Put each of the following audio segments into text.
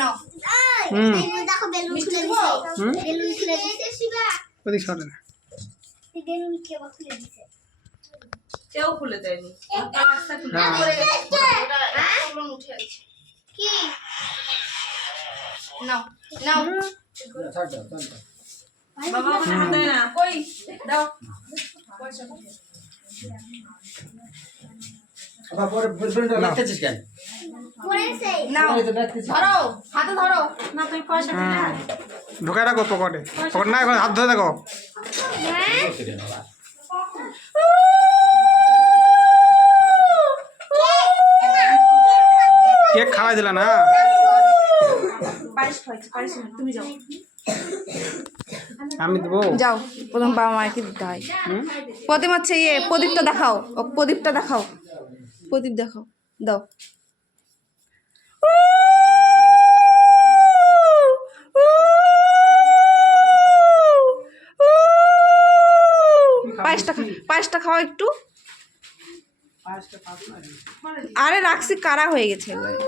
নাও দেখো বেলুন খুলে দিছে বেলুন খুলে দিছে শিবা ওদিক সরে না বেলুন কে খুলে দিছে কেউ খুলে দেয়নি রাস্তা খুলে পড়ে গেছে পুরো উঠে আছে কি নাও নাও ছাড় দাও বাবা ওখানে হাত দেয় না কই দাও পয়সা বাবা পরে বলবেন রাখতেছিস কেন পড়েছে নাও ধরো হাতে ধরো না তুমি পয়সা দিলে ঢুকে রাখো পকেটে পকেট না এখন হাত ধরে দেখো কেক খাওয়াই দিলা না পায়েস খাইছি পায়েস না তুমি যাও আমি দেবো যাও প্রথম বাবা মাকে দিতে হয় প্রথম হচ্ছে ইয়ে প্রদীপটা দেখাও ও প্রদীপটা দেখাও প্রদীপ দেখাও দাও পায়েসটা খাও একটু আরে রাখছি কারা হয়ে গেছে এবারে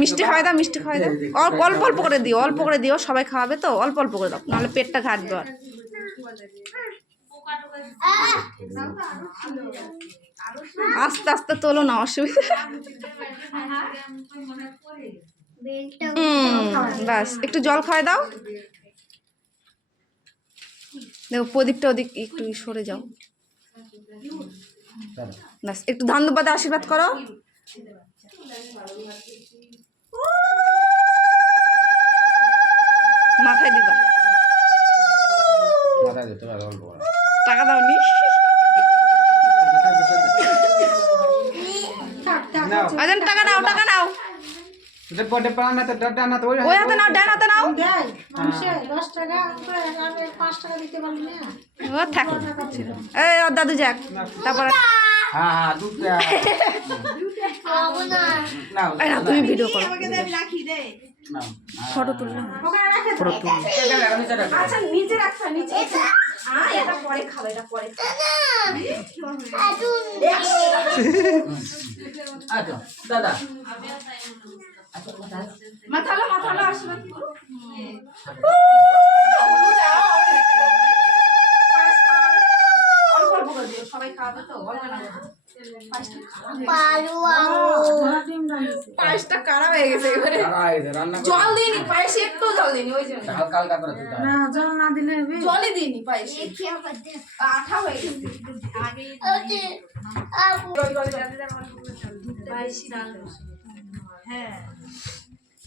মিষ্টি খাওয়াই দাও মিষ্টি খাওয়াই দাও অল্প অল্প করে দিও অল্প করে দিও সবাই খাওয়াবে তো অল্প অল্প করে দাও নাহলে পেটটা ঘাটবে আর আস্তে আস্তে তোলো না অসুবিধা ব্যাস একটু জল খাওয়াই দাও দেখো প্রদীপটা ওদিক একটু সরে যাও ব্যাস একটু ধান দুপাতে আশীর্বাদ করো মাথায় দিবা মাথায় দিতে পারো অল্প টাকা দাওনি আজান টাকা নাও টাকা নাও ওদের পটে পান না তো ডাটা না তো ওই হাতে নাও ডান হাতে নাও মানুষে 10 টাকা আমি 5 টাকা দিতে পারলি না ও থাক এই ওর দাদু যাক তারপরে হ্যাঁ হ্যাঁ দুধটা খাবো না নাও এই না তুমি ভিডিও করো আমাকে দেবি রাখি দে নাও ফটো তুললো ওখানে রাখে ফটো তুল আচ্ছা নিচে রাখছ নিচে এটা পরে খাবে এটা পরে আচ্ছা দাদা মাথালো আশীর্বাদ করো অল্প অল্প করে দিও সবাই খাবে তো অল্প না পায়েসটা কারা হয়ে গেছে এবারে রান্না জল দিইনি পায়েসে একটু জল দিইনি ওই জন্য হালকা হালকা করে দিতে হবে জল না দিলে হবে জলই দিইনি পায়েসে আঠা হয়ে গেছে হ্যাঁ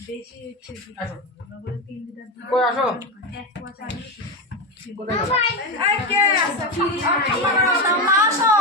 বেশি হচ্ছে কই আসো মা আসো